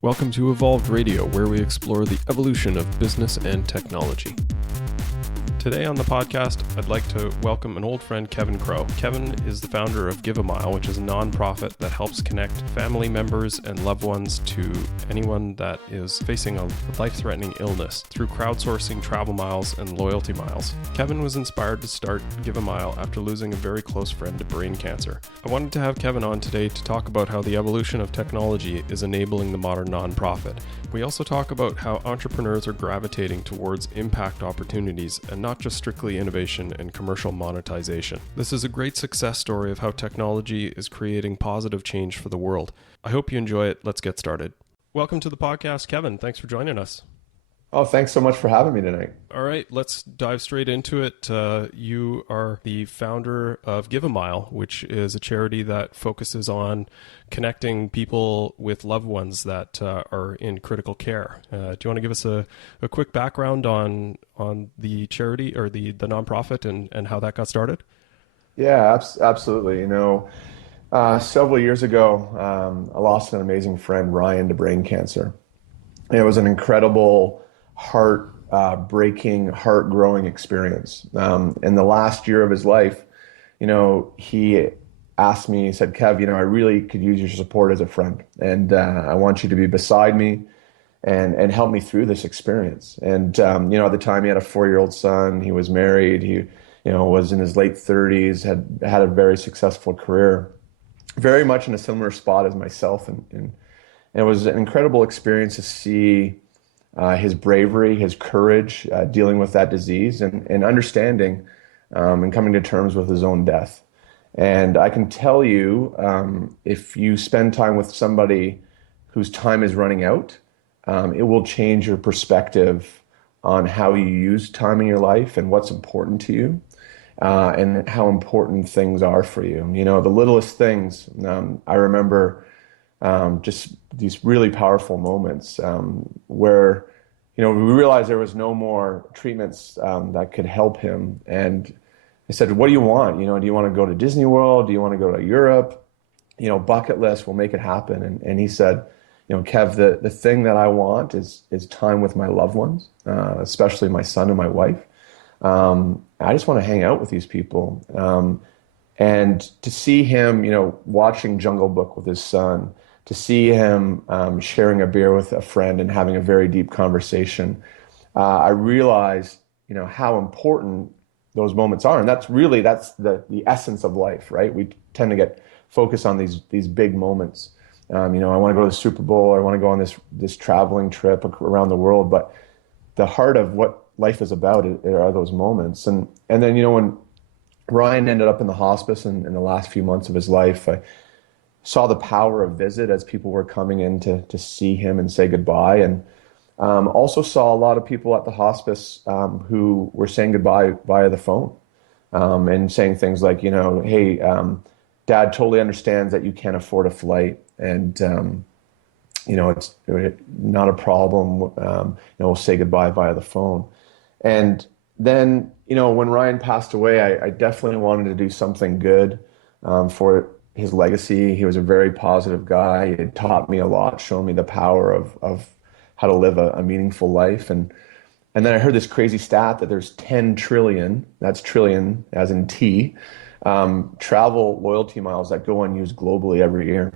Welcome to Evolved Radio, where we explore the evolution of business and technology. Today on the podcast, I'd like to welcome an old friend, Kevin Crowe. Kevin is the founder of ERP012, which is a nonprofit that helps connect family members and loved ones to anyone that is facing a life-threatening illness through crowdsourcing travel miles and loyalty miles. Kevin was inspired to start ERP012 after losing a very close friend to brain cancer. I wanted to have Kevin on today to talk about how the evolution of technology is enabling the modern nonprofit. We also talk about how entrepreneurs are gravitating towards impact opportunities and not just strictly innovation and commercial monetization. This is a great success story of how technology is creating positive change for the world. I hope you enjoy it. Let's get started. Welcome to the podcast, Kevin. Thanks for joining us. Oh, thanks so much for having me tonight. All right, let's dive straight into it. You are the founder of ERP012, which is a charity that focuses on connecting people with loved ones that are in critical care. Do you want to give us a quick background on the charity or the nonprofit and how that got started? Yeah, absolutely. Several years ago, I lost an amazing friend, Ryan, to brain cancer. It was an incredible heart-breaking, heart-growing experience. In the last year of his life, he asked me, he said, Kev, I really could use your support as a friend. And I want you to be beside me and help me through this experience. And, at the time he had a 4-year-old son, he was married, he, was in his late 30s, had a very successful career, very much in a similar spot as myself. And it was an incredible experience to see his bravery, his courage, dealing with that disease and understanding and coming to terms with his own death. And I can tell you, if you spend time with somebody whose time is running out, it will change your perspective on how you use time in your life and what's important to you, and how important things are for you. The littlest things, I remember just these really powerful moments where, we realized there was no more treatments that could help him. And I said, what do you want? Do you want to go to Disney World? Do you want to go to Europe? Bucket list, we'll make it happen. And he said, Kev, the thing that I want is time with my loved ones, especially my son and my wife. I just want to hang out with these people. And to see him, watching Jungle Book with his son, to see him sharing a beer with a friend and having a very deep conversation, I realized, how important those moments are. And that's the essence of life, right? We tend to get focused on these big moments. I want to go to the Super Bowl, or I want to go on this traveling trip around the world. But the heart of what life is about are those moments. And then, when Ryan ended up in the hospice in the last few months of his life, I saw the power of visit as people were coming in to see him and say goodbye. And also saw a lot of people at the hospice who were saying goodbye via the phone, and saying things like, hey, Dad totally understands that you can't afford a flight, and it's not a problem. We'll say goodbye via the phone. And then, when Ryan passed away, I definitely wanted to do something good for his legacy. He was a very positive guy. He had taught me a lot, shown me the power of how to live a meaningful life. And then I heard this crazy stat that there's 10 trillion, that's trillion as in T, travel loyalty miles that go unused globally every year.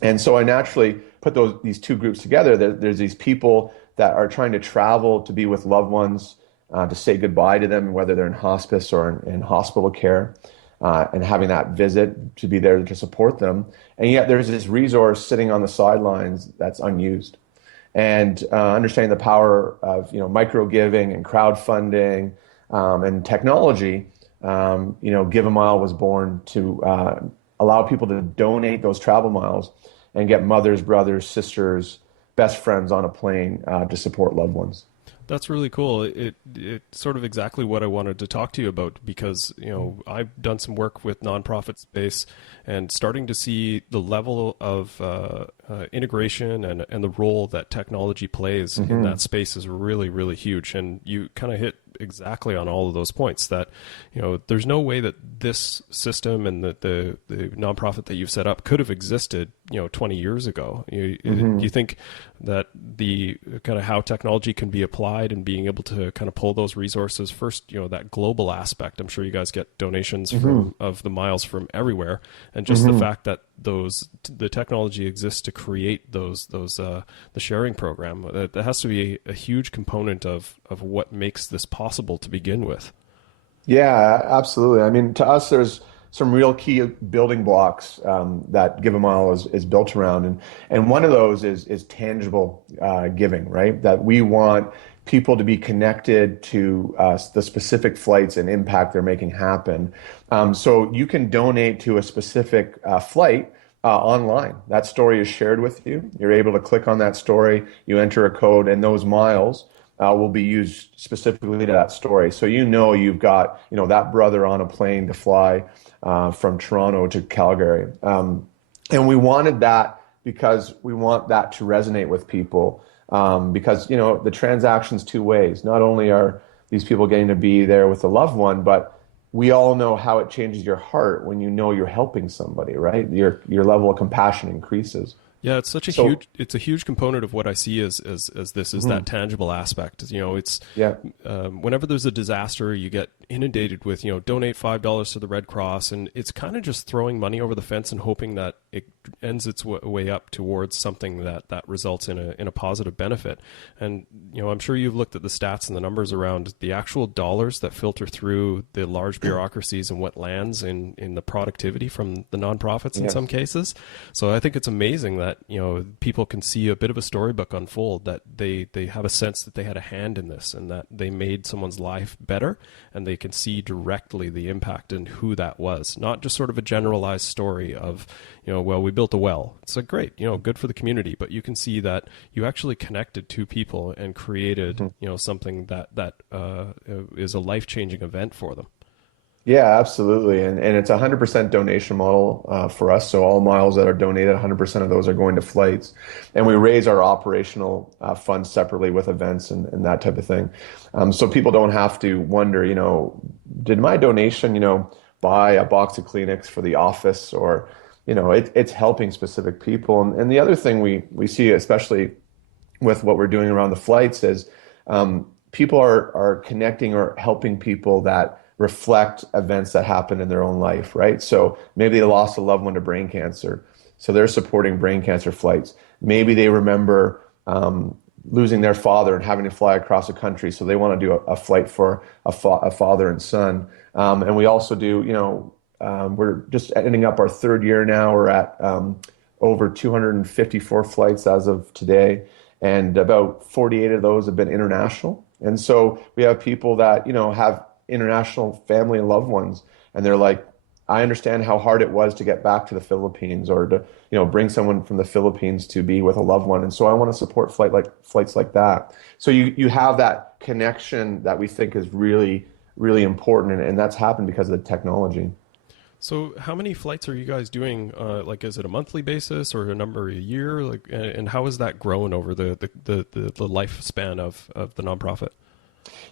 And so I naturally put these two groups together. There's these people that are trying to travel to be with loved ones, to say goodbye to them, whether they're in hospice or in hospital care, and having that visit to be there to support them. And yet there's this resource sitting on the sidelines that's unused. And understanding the power of micro giving and crowdfunding and technology, ERP012 was born to allow people to donate those travel miles and get mothers, brothers, sisters, best friends on a plane to support loved ones. That's really cool. It's sort of exactly what I wanted to talk to you about, because, I've done some work with nonprofit space and starting to see the level of integration and the role that technology plays in that space is really, really huge. And you kind of hit exactly on all of those points that, there's no way that this system and the nonprofit that you've set up could have existed 20 years ago. Mm-hmm. Do you think that the kind of how technology can be applied and being able to kind of pull those resources first, that global aspect? I'm sure you guys get donations Mm-hmm. of the miles from everywhere, and just the Mm-hmm. fact that the technology exists to create the sharing program, that has to be a huge component of what makes this possible to begin with. Yeah, absolutely. I mean, to us, there's some real key building blocks that Give a Mile is built around, and one of those is tangible giving, right? That we want people to be connected to the specific flights and impact they're making happen. So you can donate to a specific flight online. That story is shared with you. You're able to click on that story, you enter a code, and those miles will be used specifically to that story. So you've got that brother on a plane to fly from Toronto to Calgary, and we wanted that because we want that to resonate with people, because the transaction's two ways. Not only are these people getting to be there with a loved one, but we all know how it changes your heart when you're helping somebody, right? Your level of compassion increases. Yeah, it's such a So, it's a huge component of what I see as this is mhm, that tangible aspect. It's yeah. whenever there's a disaster, you get inundated with donate $5 to the Red Cross, and it's kind of just throwing money over the fence and hoping that it ends its way up towards something that results in a positive benefit. And I'm sure you've looked at the stats and the numbers around the actual dollars that filter through the large bureaucracies and what lands in the productivity from the nonprofits in some Yes. cases. So I think it's amazing that people can see a bit of a storybook unfold, that they have a sense that they had a hand in this and that they made someone's life better, and they can see directly the impact and who that was, not just sort of a generalized story of well, we built a well. It's like, great, good for the community, but you can see that you actually connected two people and created Mhm. something that is a life-changing event for them. Yeah, absolutely. And it's a 100% donation model for us. So all miles that are donated, 100% of those are going to flights. And we raise our operational funds separately with events and that type of thing. So people don't have to wonder, did my donation, buy a box of Kleenex for the office, or, it's helping specific people. And the other thing we see, especially with what we're doing around the flights, is people are connecting or helping people that reflect events that happen in their own life, right? So maybe they lost a loved one to brain cancer, so they're supporting brain cancer flights. Maybe they remember losing their father and having to fly across the country, so they want to do a flight for a father and son. And we also do, we're just ending up our third year now. We're at over 254 flights as of today, and about 48 of those have been international. And so we have people that, have international family and loved ones, and they're like, I understand how hard it was to get back to the Philippines, or to, bring someone from the Philippines to be with a loved one. And so I want to support flights like that. So you have that connection that we think is really, really important. And that's happened because of the technology. So how many flights are you guys doing? Like, is it a monthly basis or a number a year? Like, and how has that grown over the lifespan of the nonprofit?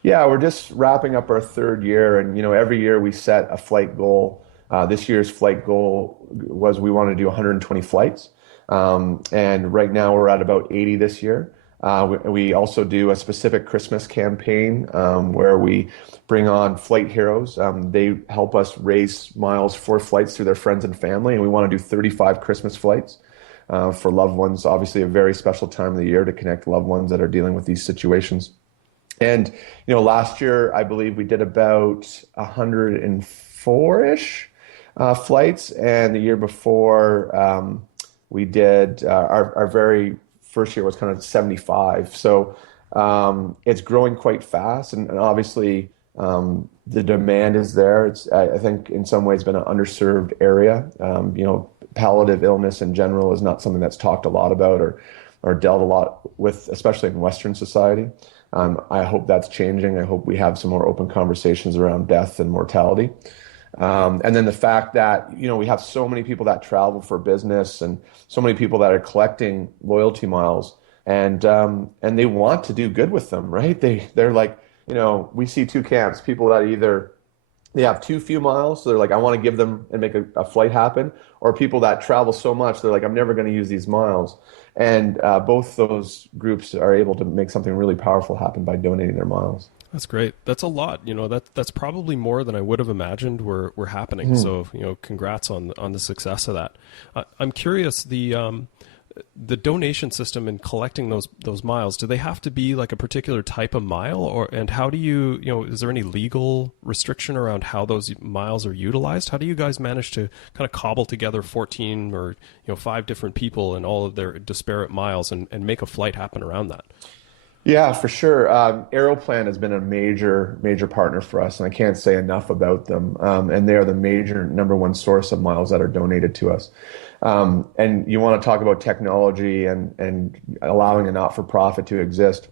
Yeah, we're just wrapping up our third year, and every year we set a flight goal. This year's flight goal was we want to do 120 flights, and right now we're at about 80 this year. We also do a specific Christmas campaign where we bring on flight heroes. They help us raise miles for flights through their friends and family, and we want to do 35 Christmas flights for loved ones. Obviously, a very special time of the year to connect loved ones that are dealing with these situations. And last year I believe we did about 104-ish flights, and the year before we did our very first year was kind of 75. So it's growing quite fast, and obviously the demand is there. It's, I think, in some ways been an underserved area. Palliative illness in general is not something that's talked a lot about or dealt a lot with, especially in Western society. I hope that's changing. I hope we have some more open conversations around death and mortality. And then the fact that, we have so many people that travel for business, and so many people that are collecting loyalty miles, and they want to do good with them, right? They're like, we see two camps: people that either they have too few miles, so they're like, I want to give them and make a flight happen, or people that travel so much, they're like, I'm never going to use these miles. And both those groups are able to make something really powerful happen by donating their miles. That's great. That's a lot. That's probably more than I would have imagined were happening. Mhm. So, congrats on the success of that. I'm curious, the donation system and collecting those miles, do they have to be like a particular type of mile, and how do is there any legal restriction around how those miles are utilized? How do you guys manage to kind of cobble together 14 or 5 different people and all of their disparate miles and make a flight happen around that? Yeah, for sure. Aeroplan has been a major partner for us, and I can't say enough about them. And they are the major number one source of miles that are donated to us. And you want to talk about technology and allowing a not-for-profit to exist.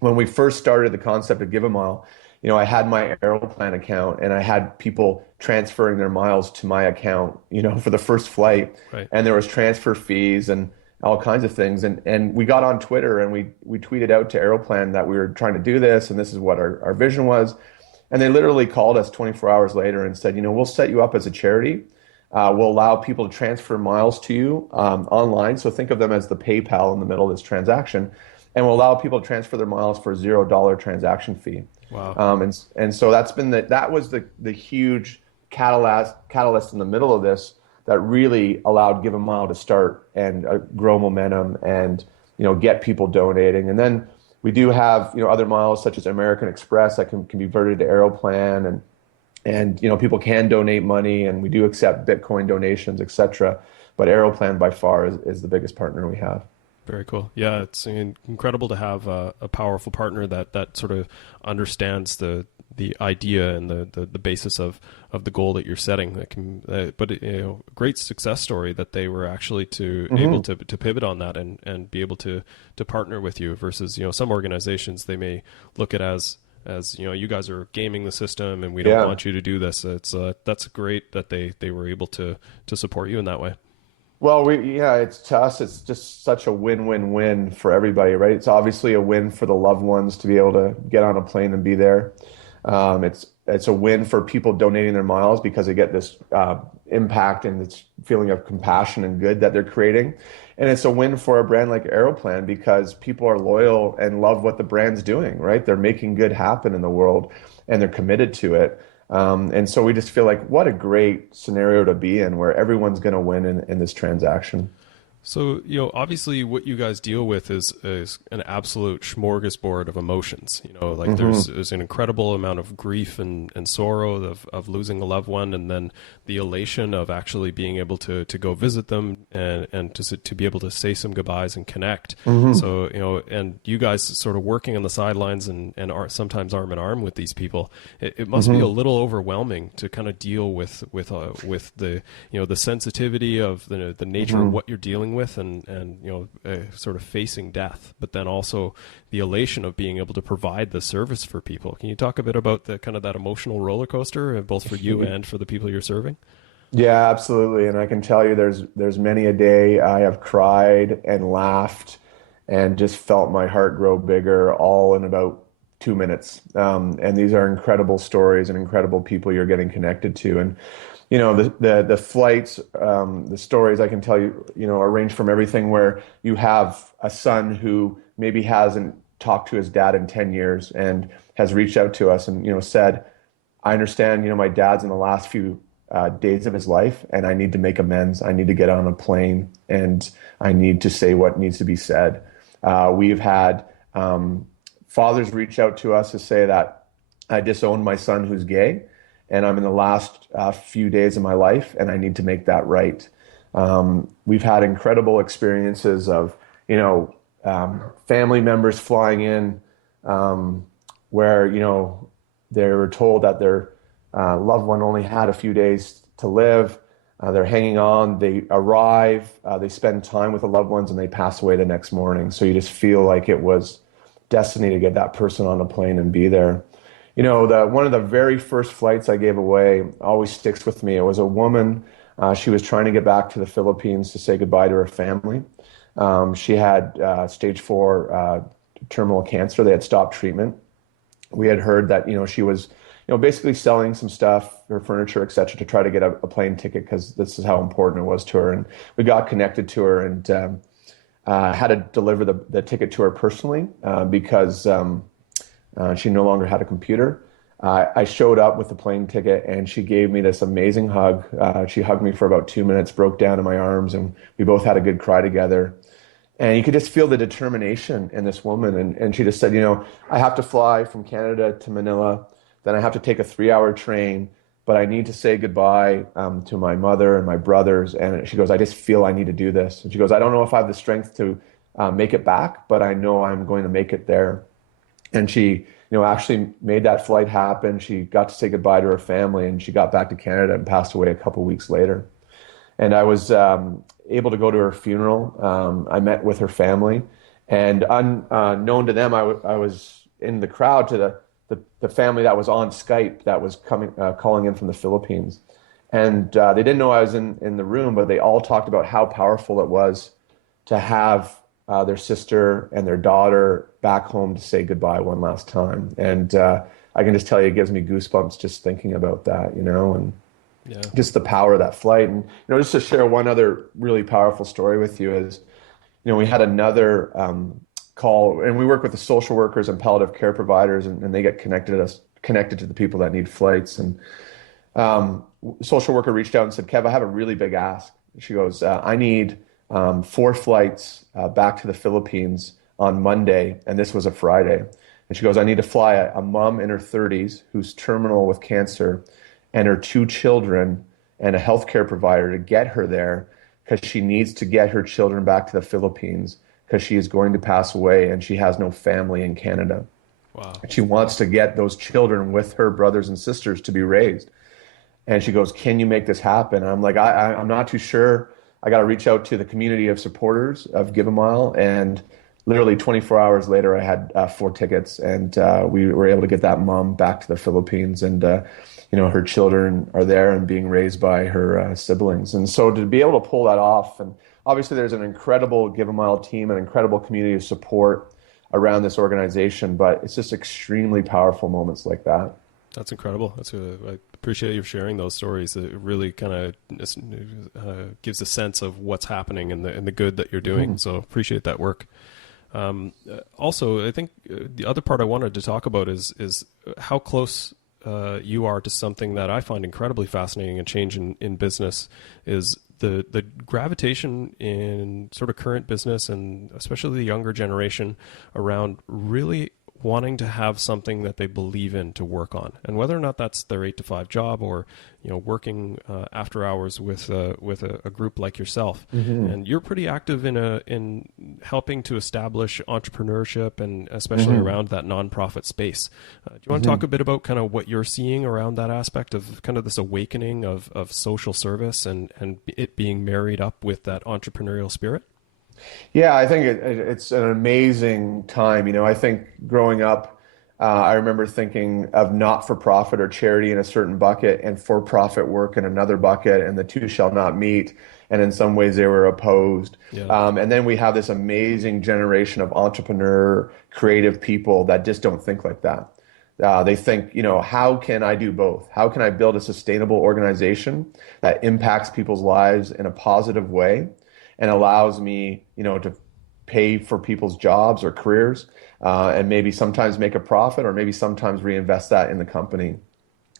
When we first started the concept of Give a Mile, I had my Aeroplan account, and I had people transferring their miles to my account, for the first flight. Right. And there was transfer fees and all kinds of things. And we got on Twitter and we tweeted out to Aeroplan that we were trying to do this and this is what our vision was. And they literally called us 24 hours later and said, we'll set you up as a charity. We'll allow people to transfer miles to you online. So think of them as the PayPal in the middle of this transaction. And we'll allow people to transfer their miles for $0 transaction fee. Wow. And so that was the huge catalyst in the middle of this that really allowed Give a Mile to start and grow momentum and get people donating. And then we do have other miles such as American Express that can be converted to Aeroplan, and people can donate money, and we do accept Bitcoin donations, etc. But Aeroplan by far is the biggest partner we have. Very cool. Yeah, it's incredible to have a powerful partner that sort of understands the idea and the basis of the goal that you're setting. That can, but great success story that they were actually able to pivot on that and be able to partner with you versus some organizations, they may look at as you guys are gaming the system and we don't want you to do this. That's great that they were able to support you in that way. Well, it's to us, it's just such a win-win-win for everybody, right? It's obviously a win for the loved ones to be able to get on a plane and be there. It's a win for people donating their miles because they get this impact and this feeling of compassion and good that they're creating. And it's a win for a brand like Aeroplan because people are loyal and love what the brand's doing, right? They're making good happen in the world and they're committed to it. And so we just feel like what a great scenario to be in where everyone's going to win in this transaction. So, obviously what you guys deal with is an absolute smorgasbord of emotions. There's an incredible amount of grief and sorrow of losing a loved one, and then the elation of actually being able to go visit them and to be able to say some goodbyes and connect. So, and you guys sort of working on the sidelines and are sometimes arm in arm with these people. It must be a little overwhelming to kind of deal with the, the sensitivity of the nature of what you're dealing with and sort of facing death, but then also the elation of being able to provide the service for people. Can you talk a bit about the kind of that emotional roller coaster, both for you and for the people you're serving? Yeah, absolutely. And I can tell you there's many a day I have cried and laughed and just felt my heart grow bigger all in about 2 minutes. And these are incredible stories and incredible people you're getting connected to. And the flights, the stories I can tell you, range from everything where you have a son who maybe hasn't talked to his dad in 10 years and has reached out to us and, said, I understand, my dad's in the last few days of his life and I need to make amends. I need to get on a plane and I need to say what needs to be said. We've had fathers reach out to us to say that I disowned my son who's gay, and I'm in the last few days of my life, and I need to make that right. We've had incredible experiences of, family members flying in where, they were told that their loved one only had a few days to live. They're hanging on. They arrive. They spend time with the loved ones, and they pass away the next morning. So you just feel like it was destiny to get that person on a plane and be there. One of the very first flights I gave away always sticks with me. It was a woman. She was trying to get back to the Philippines to say goodbye to her family. She had stage 4 terminal cancer. They had stopped treatment. We had heard that, she was basically selling some stuff, her furniture, etc., to try to get a plane ticket because this is how important it was to her. And we got connected to her and had to deliver the ticket to her personally because she no longer had a computer. I showed up with the plane ticket and she gave me this amazing hug. She hugged me for about 2 minutes, broke down in my arms, and we both had a good cry together. And you could just feel the determination in this woman. And she just said, I have to fly from Canada to Manila, then I have to take a 3-hour train, but I need to say goodbye to my mother and my brothers. And she goes, I just feel I need to do this. And she goes, I don't know if I have the strength to make it back, but I know I'm going to make it there. And she, actually made that flight happen. She got to say goodbye to her family, and she got back to Canada and passed away a couple weeks later. And I was able to go to her funeral. I met with her family, and unknown to them, I was in the crowd to the family that was on Skype that was calling in from the Philippines. And they didn't know I was in the room, but they all talked about how powerful it was to have their sister and their daughter back home to say goodbye one last time. And I can just tell you, it gives me goosebumps just thinking about that, and just the power of that flight. And, just to share one other really powerful story with you is, we had another call, and we work with the social workers and palliative care providers, and they get connected to the people that need flights. And social worker reached out and said, Kev, I have a really big ask. She goes, I need 4 flights back to the Philippines on Monday, and this was a Friday. And she goes, I need to fly a mom in her 30s who's terminal with cancer and her 2 children and a healthcare provider to get her there because she needs to get her children back to the Philippines because she is going to pass away and she has no family in Canada. Wow. She wants to get those children with her brothers and sisters to be raised. And she goes, can you make this happen? And I'm like, I'm not too sure. I got to reach out to the community of supporters of Give a Mile. And literally 24 hours later, I had 4 tickets, and we were able to get that mom back to the Philippines. And, her children are there and being raised by her siblings. And so to be able to pull that off, and obviously there's an incredible Give a Mile team, an incredible community of support around this organization, but it's just extremely powerful moments like that. That's incredible. I appreciate you sharing those stories. It really kind of gives a sense of what's happening and the good that you're doing. Mm-hmm. So appreciate that work. Also, I think the other part I wanted to talk about is how close you are to something that I find incredibly fascinating and change in business is the gravitation in sort of current business, and especially the younger generation, around really wanting to have something that they believe in to work on, and whether or not that's their 8-to-5 job or working after hours with a group like yourself. Mm-hmm. And you're pretty active in helping to establish entrepreneurship, and especially mm-hmm. around that nonprofit space. Do you want to mm-hmm. talk a bit about kind of what you're seeing around that aspect of kind of this awakening of social service and it being married up with that entrepreneurial spirit? Yeah, I think it's an amazing time. I think growing up, I remember thinking of not-for-profit or charity in a certain bucket and for-profit work in another bucket, and the two shall not meet. And in some ways they were opposed. Yeah. And then we have this amazing generation of entrepreneur, creative people that just don't think like that. They think, how can I do both? How can I build a sustainable organization that impacts people's lives in a positive way and allows me, to pay for people's jobs or careers, and maybe sometimes make a profit, or maybe sometimes reinvest that in the company.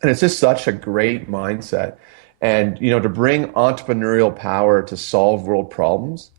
And it's just such a great mindset. And, to bring entrepreneurial power to solve world problems,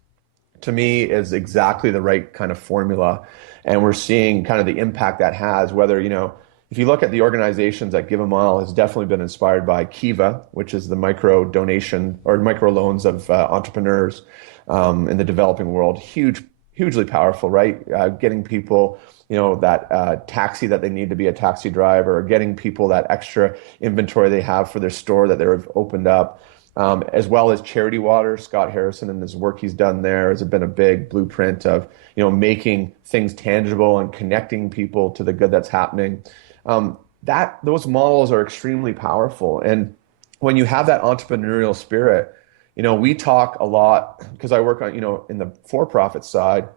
to me, is exactly the right kind of formula. And we're seeing kind of the impact that has, whether, if you look at the organizations that Give a Mile has definitely been inspired by Kiva, which is the micro donation or micro loans of entrepreneurs in the developing world. Hugely powerful, right? Getting people, that taxi that they need to be a taxi driver, or getting people that extra inventory they have for their store that they've opened up, as well as Charity Water. Scott Harrison and his work he's done there has been a big blueprint of, making things tangible and connecting people to the good that's happening. Those models are extremely powerful. And when you have that entrepreneurial spirit, we talk a lot, because I work on, in the for-profit side,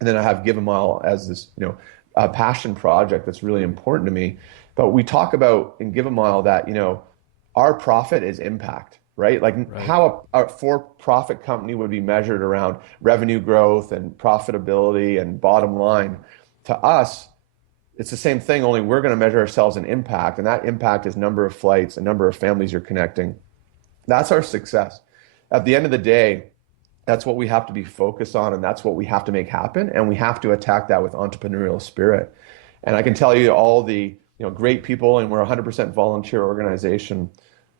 and then I have Give a Mile as this, a passion project that's really important to me. But we talk about in Give a Mile that, our profit is impact, right? Like Right. how a for-profit company would be measured around revenue growth and profitability and bottom line. To us, it's the same thing, only we're going to measure ourselves in impact. And that impact is number of flights, a number of families you're connecting. That's our success. At the end of the day, that's what we have to be focused on, and that's what we have to make happen. And we have to attack that with entrepreneurial spirit. And I can tell you all the great people, and we're a 100% volunteer organization,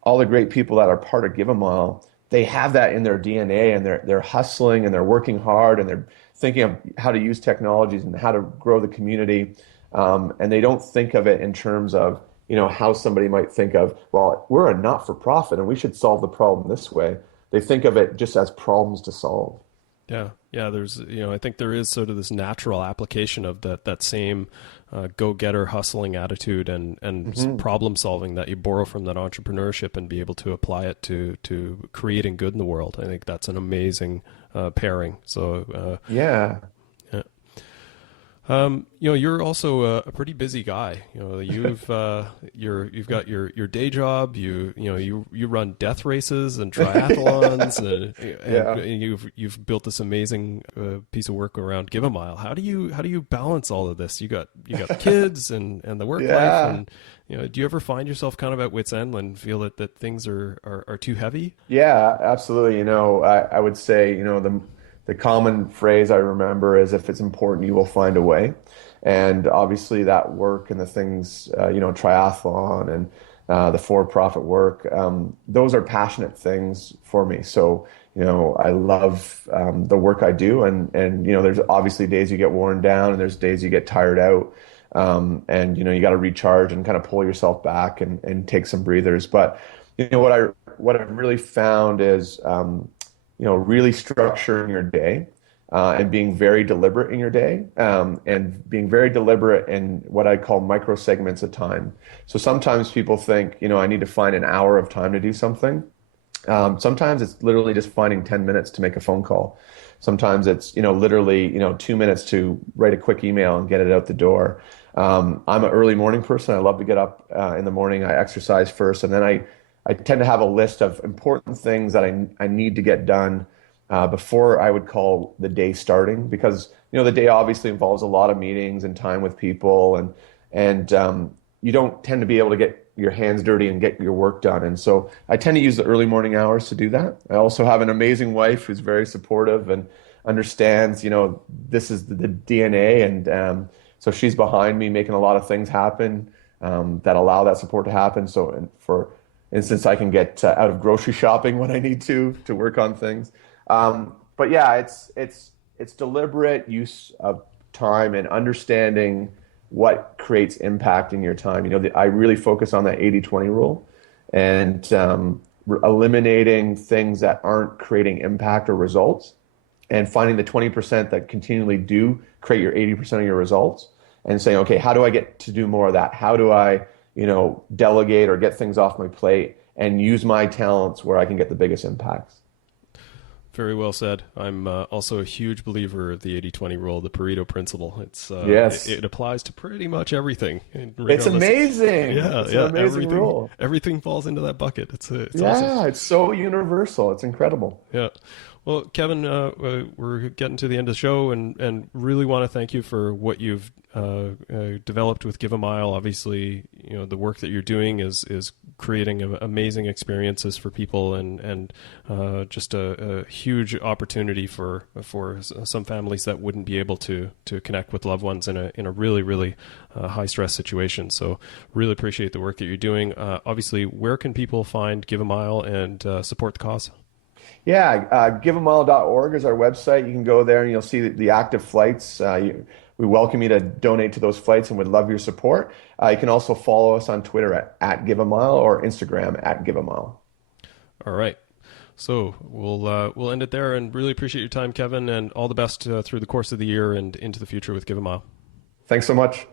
all the great people that are part of Give a Mile, they have that in their DNA, and they're hustling and they're working hard and they're thinking of how to use technologies and how to grow the community. And they don't think of it in terms of how somebody might think of, well, we're a not-for-profit and we should solve the problem this way. They think of it just as problems to solve. Yeah. Yeah. There's, I think there is sort of this natural application of that same go-getter hustling attitude and problem solving that you borrow from that entrepreneurship and be able to apply it to creating good in the world. I think that's an amazing pairing. So, Yeah. You're also a pretty busy guy. You've got your day job. You run death races and triathlons, and you've built this amazing piece of work around Give a Mile. How do you balance all of this? You got kids and the work life, and do you ever find yourself kind of at wit's end and feel that things are too heavy? Yeah, absolutely. I would say, the common phrase I remember is, if it's important, you will find a way. And obviously that work and the things, triathlon and the for-profit work, those are passionate things for me. So, I love the work I do. And there's obviously days you get worn down and there's days you get tired out. And, you got to recharge and kind of pull yourself back and take some breathers. But, what I've really found is, really structuring your day and being very deliberate in your day and being very deliberate in what I call micro segments of time. So sometimes people think, I need to find an hour of time to do something. Sometimes it's literally just finding 10 minutes to make a phone call. Sometimes it's, literally, 2 minutes to write a quick email and get it out the door. I'm an early morning person. I love to get up in the morning. I exercise first, and then I tend to have a list of important things that I need to get done before I would call the day starting, because the day obviously involves a lot of meetings and time with people, and you don't tend to be able to get your hands dirty and get your work done. And so I tend to use the early morning hours to do that. I also have an amazing wife who's very supportive and understands, this is the DNA, and so she's behind me making a lot of things happen that allow that support to happen. So for instance, I can get out of grocery shopping when I need to work on things. But yeah, it's deliberate use of time and understanding what creates impact in your time. I really focus on that 80-20 rule and eliminating things that aren't creating impact or results, and finding the 20% that continually do create your 80% of your results, and saying, okay, how do I get to do more of that? How do I delegate or get things off my plate and use my talents where I can get the biggest impacts? Very well said. I'm also a huge believer of the 80-20 rule, the Pareto principle. It's yes, it applies to pretty much everything. It's amazing. Yeah, it's an amazing rule. Everything falls into that bucket. It's yeah, awesome. It's so universal. It's incredible. Yeah. Well, Kevin, we're getting to the end of the show, and really want to thank you for what you've developed with Give a Mile. Obviously, the work that you're doing is creating amazing experiences for people, and just a huge opportunity for some families that wouldn't be able to connect with loved ones in a really, really high stress situation. So really appreciate the work that you're doing. Obviously, where can people find Give a Mile and support the cause? Yeah, giveamile.org is our website. You can go there and you'll see the active flights. We welcome you to donate to those flights and would love your support. You can also follow us on Twitter at Give a Mile or Instagram at Give a Mile. All right. So we'll end it there, and really appreciate your time, Kevin, and all the best through the course of the year and into the future with Give a Mile. Thanks so much.